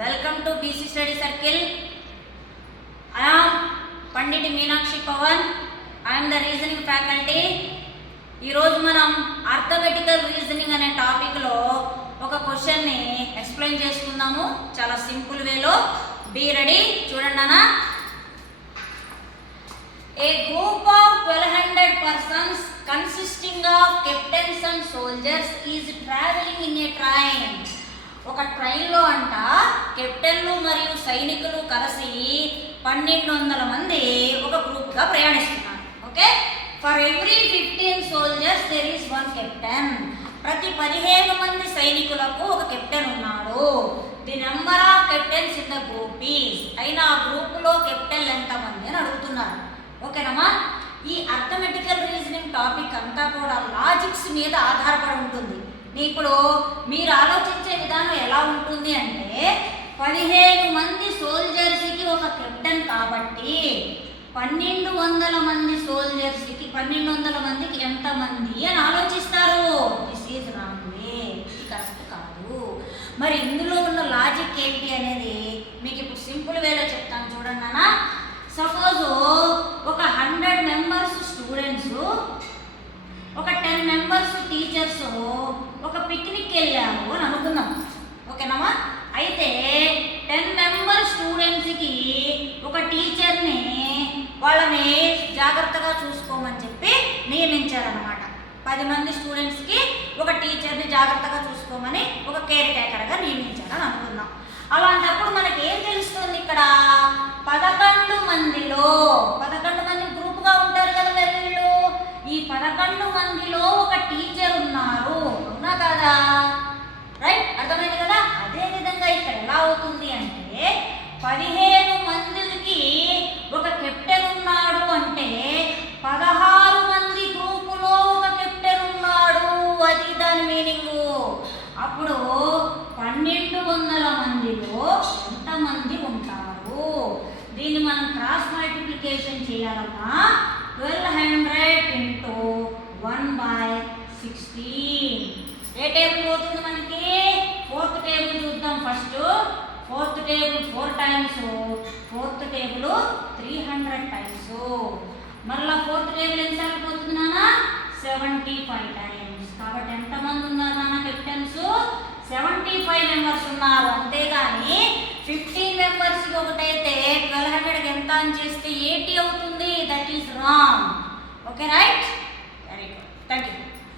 Welcome to BC Study Circle. I am Pandit Meenakshi Pawan. I am the reasoning faculty. ఈ రోజు మనం arithmetical reasoning అనే topic లో ఒక క్వశ్చన్ ని ఎక్స్ప్లెయిన్ చేసుకుందాము చాలా సింపుల్ వేలో. Be ready. చూడండి అన్న. A group of 1200 persons consisting of captains and soldiers is traveling in a train. ఒక ట్రైన్లో అంట కెప్టెన్లు మరియు సైనికులు కలిసి 1200 మంది ఒక గ్రూప్గా ప్రయాణిస్తున్నారు. Okay. For every 15 soldiers there is one captain. ప్రతి 15 మంది సైనికులకు ఒక కెప్టెన్ ఉన్నాడు. The number of captains in the group is. అయినా ఆ గ్రూపులో కెప్టెన్లు ఎంతమంది అని అడుగుతున్నారు. ఓకేనమ్మా. ఈ అర్థమెటికల్ రీజనింగ్ టాపిక్ అంతా కూడా లాజిక్స్ మీద ఆధారపడి ఉంటుంది. ఇప్పుడు మీరు ఆలోచించే విధానం ఎలా ఉంటుంది అంటే 15 మంది సోల్జర్స్కి ఒక కెప్టెన్ కాబట్టి 1200 మంది సోల్జర్స్కి 1200 మందికి ఎంతమంది అని ఆలోచిస్తారు. This is wrong way. ఇది కరెక్ట్ కాదు. మరి ఇందులో ఉన్న లాజిక్ ఏంటి అనేది మీకు ఇప్పుడు సింపుల్ వేలో చెప్తాను. చూడండి అన్న. సపోజ్ ఒక 100 మెంబర్స్ స్టూడెంట్స్, ఒక 10 మెంబర్స్ టీచర్స్ ఒక పిక్నిక్ వెళ్ళాము అని అనుకుందాం. ఓకేనమ్మా. అయితే 10 మెంబర్ స్టూడెంట్స్కి ఒక టీచర్ని వాళ్ళని జాగ్రత్తగా చూసుకోమని చెప్పి నియమించారనమాట. 10 మంది స్టూడెంట్స్కి ఒక టీచర్ని జాగ్రత్తగా చూసుకోమని ఒక కేర్ టేకర్గా నియమించారని అనుకుందాం. అలాంటప్పుడు మనకి ఏం తెలుస్తుంది ఇక్కడ? 11 మందిలో 11 మంది గ్రూప్గా ఉంటారు కదా మరి వీళ్ళు. ఈ 11 మందిలో ఒక టీచర్ ఉన్నారు. అవునా కదా? రైట్. అర్థమైంది కదా? అదే విధంగా ఇక్కడ ఎలా అవుతుంది అంటే 15 మందికి ఒక కెప్టెన్ ఉన్నాడు అంటే 16 మంది గ్రూపులో ఒక కెప్టెన్ ఉన్నాడు. అది దాని మీనింగు. అప్పుడు 1200 మందిలో ఎంతమంది ఉంటారు? దీన్ని మనం క్రాస్ మల్టిప్లికేషన్ చేయాలమ్మా. 1200 ఇంటూ 1/16. ఏ టేబుల్ పోతుంది మనకి? 4th టేబుల్ చూద్దాం first. 4th table 4 times, 4th table 300 times. మరలా 4th టేబుల్ ఎన్నిసార్లు పోతుంది నాన్న? 75 టైమ్స్. కాబట్టి ఎంతమంది ఉన్నారు నాన్న కెప్టెన్స్? 75 మెంబర్స్ ఉన్నారు. అంతేగాని 15 మెంబర్స్కి ఒకటైతే 1200కి ఎంత అని చేస్తే 80 అవుతుంది. That is wrong. Okay right.